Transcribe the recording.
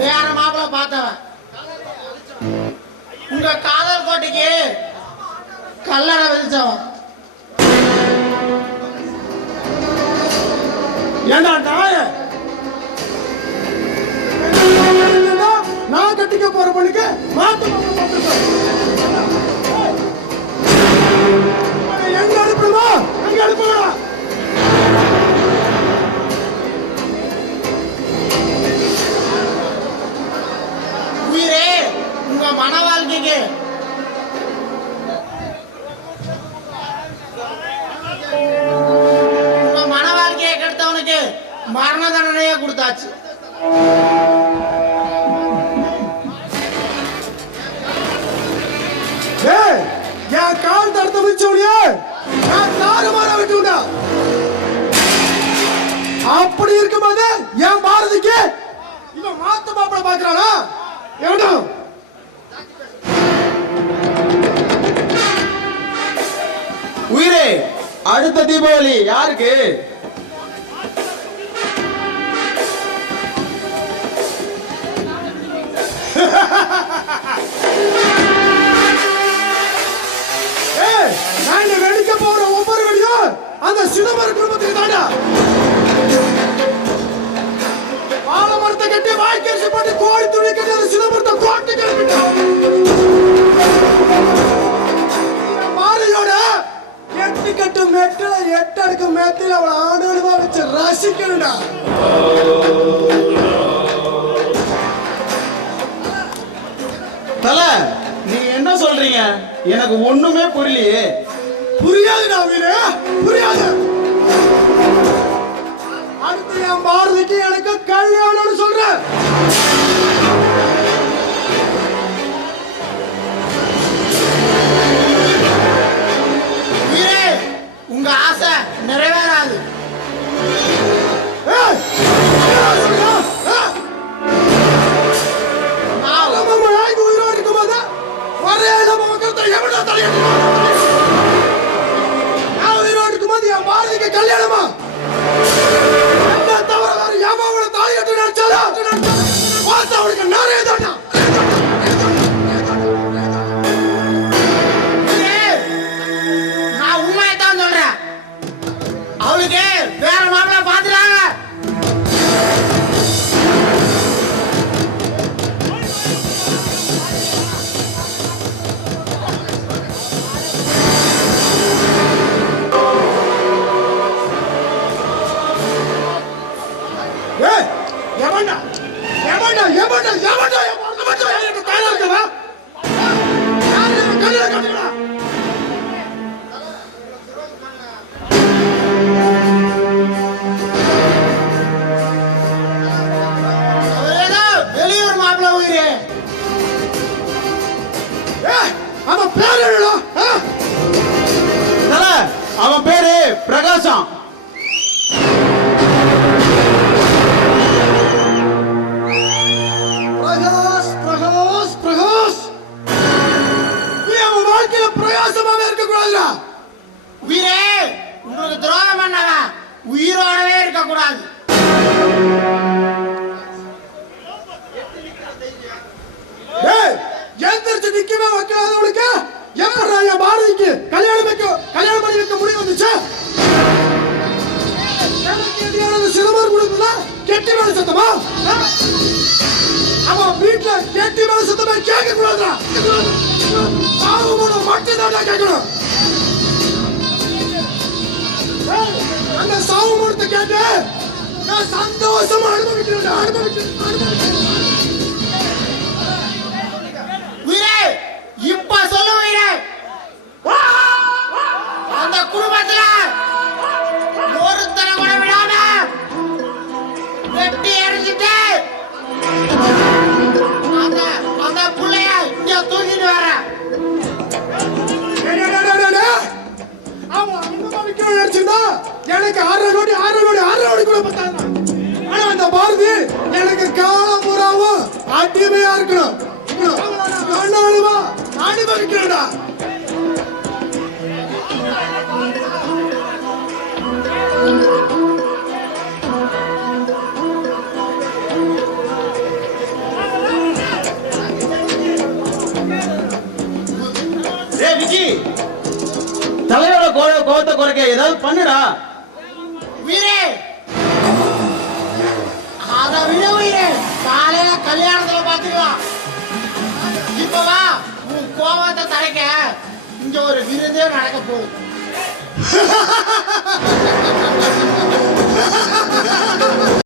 வேற மாப்பிள்ள பார்த்தவன் உங்க காதல் கோட்டைக்கு கல்லறை விதிச்சவன். ஏண்டா நாய, நான் கட்டிக்க போற பொண்ணுக்கு மாத்து எங்க அனுப்பணுமா எங்க அனுப்புவா? உயிரே உங்க மன வாழ்க்கைக்கு உங்க மன வாழ்க்கையை கெடுத்தவனுக்கு மரண தண்டனையே கொடுத்தாச்சு. என் கால் தடுத்த வச்சோடியே நான் தாறுமாற விட்டுடா. அப்படி இருக்கும்போது என் பாரதிக்கு இவன் மாத்த மாப்பிள பாக்குறானா? எவனோ உயிரே, அடுத்த தீபாவளி யாருக்கு? நான் வெடிக்க போற ஒவ்வொரு வெடியும் அந்த சிதம்பரம் குடும்பத்துக்கு தாண்டா. ஆலமரத்தை கட்டி வாய்க்கரிசி போட்டு கோழி துணி கட்டி அந்த சிதம்பரத்தை கோட்டை கிளம்பிட்டான். மாலையோட எட்டு கட்டு மெட்டில எட்டு அடுக்கு மெத்தில அவளை ஆணுவா வச்சு ரசிக்கணும்டா. தல, நீங்க என்ன சொல்றீங்க? எனக்கு ஒண்ணுமே புரியலையே. புரியாதுடா வீரே, புரியாது. அடுத்து என் பாரதிக்கு எனக்கு கல்யாணம்னு சொல்றேன். உயிரே உங்க ஆசை நிறைவேறாது. உயிரோடு இருக்கும்போது ஒரே மக்கள் எவ்வளவு தலையிட்டு உயிரோடு இருக்கும்போது என் பாரதிக்கு கல்யாணமா? தவிர வேற எவ்வளவு தாலி கட்டு நினைச்சாலும் பார்த்து அவனுக்கு நிறைய தாண்டா. நான் உண்மையைத்தான் சொல்றேன். அவளுக்கு வேற மாப்பிள்ள பாத்துறாங்க. எவன்டா எவன்டா எவன்டா எவன்டா எனக்கு தயாரா இருக்கவா? கல்யாணம் கட்டுறா. வெளியூர் மாப்பிள்ள உயிரே. அவன் பேர் என்னடா? தல, அவன் பேரு பிரகாசம். பிரகாஷ் பிரகாஷ் பிரகாஷ், நீ அவன் வாழ்க்கையில பிரகாசமாவே இருக்க கூடாதுடா. உயிரே உங்களுக்கு துரோகம் பண்ணவன் உயிரோடவே இருக்க கூடாது. எந்திரிச்சு நிக்கவே வைக்காதவனுக்கு எப்படா என் பாரதிக்கு கல்யாணம் பண்ணி வைக்க முடிவு வந்துச்சு? சிதம்பரம் குடும்பத்துல கெட்டி மேல சத்தமா? அவன் வீட்டுல கெட்டி மேல சத்தமா கேட்க கூடாதுடா. சாவு மட்டும் தான் கேட்கணும். அந்த சாவு மூலத்தை கேட்டு நான் சந்தோஷமா அனுபவிக்கிறேன். உயிரே இப்ப சொல்லு உயிரே, அந்த குடும்பத்துல ஒருத்தனை கூட விடாம வெட்டி எரிஞ்சிட்டு அந்த புள்ளைய இங்க தூக்கிட்டு வர. அவன் அனுபவிக்க நினைச்சிருந்தா எனக்கு 6 கோடி கூட பத்தாது. ஆனா அந்த பாரதி எனக்கு காலம் பூராவும் அடிமையா இருக்கணும். அனுபவிக்கிறா. ஏய் விக்கி, தலையோட கோவத்தை குறைக்க ஏதாவது பண்ணுடா. வீரே அத விட உயிரே, காலையில கல்யாணத்துல பாத்துக்கலாம். இப்ப வா, உன் கோபத்தை தடைக்க இங்க ஒரு விருதே நடக்க போகுது.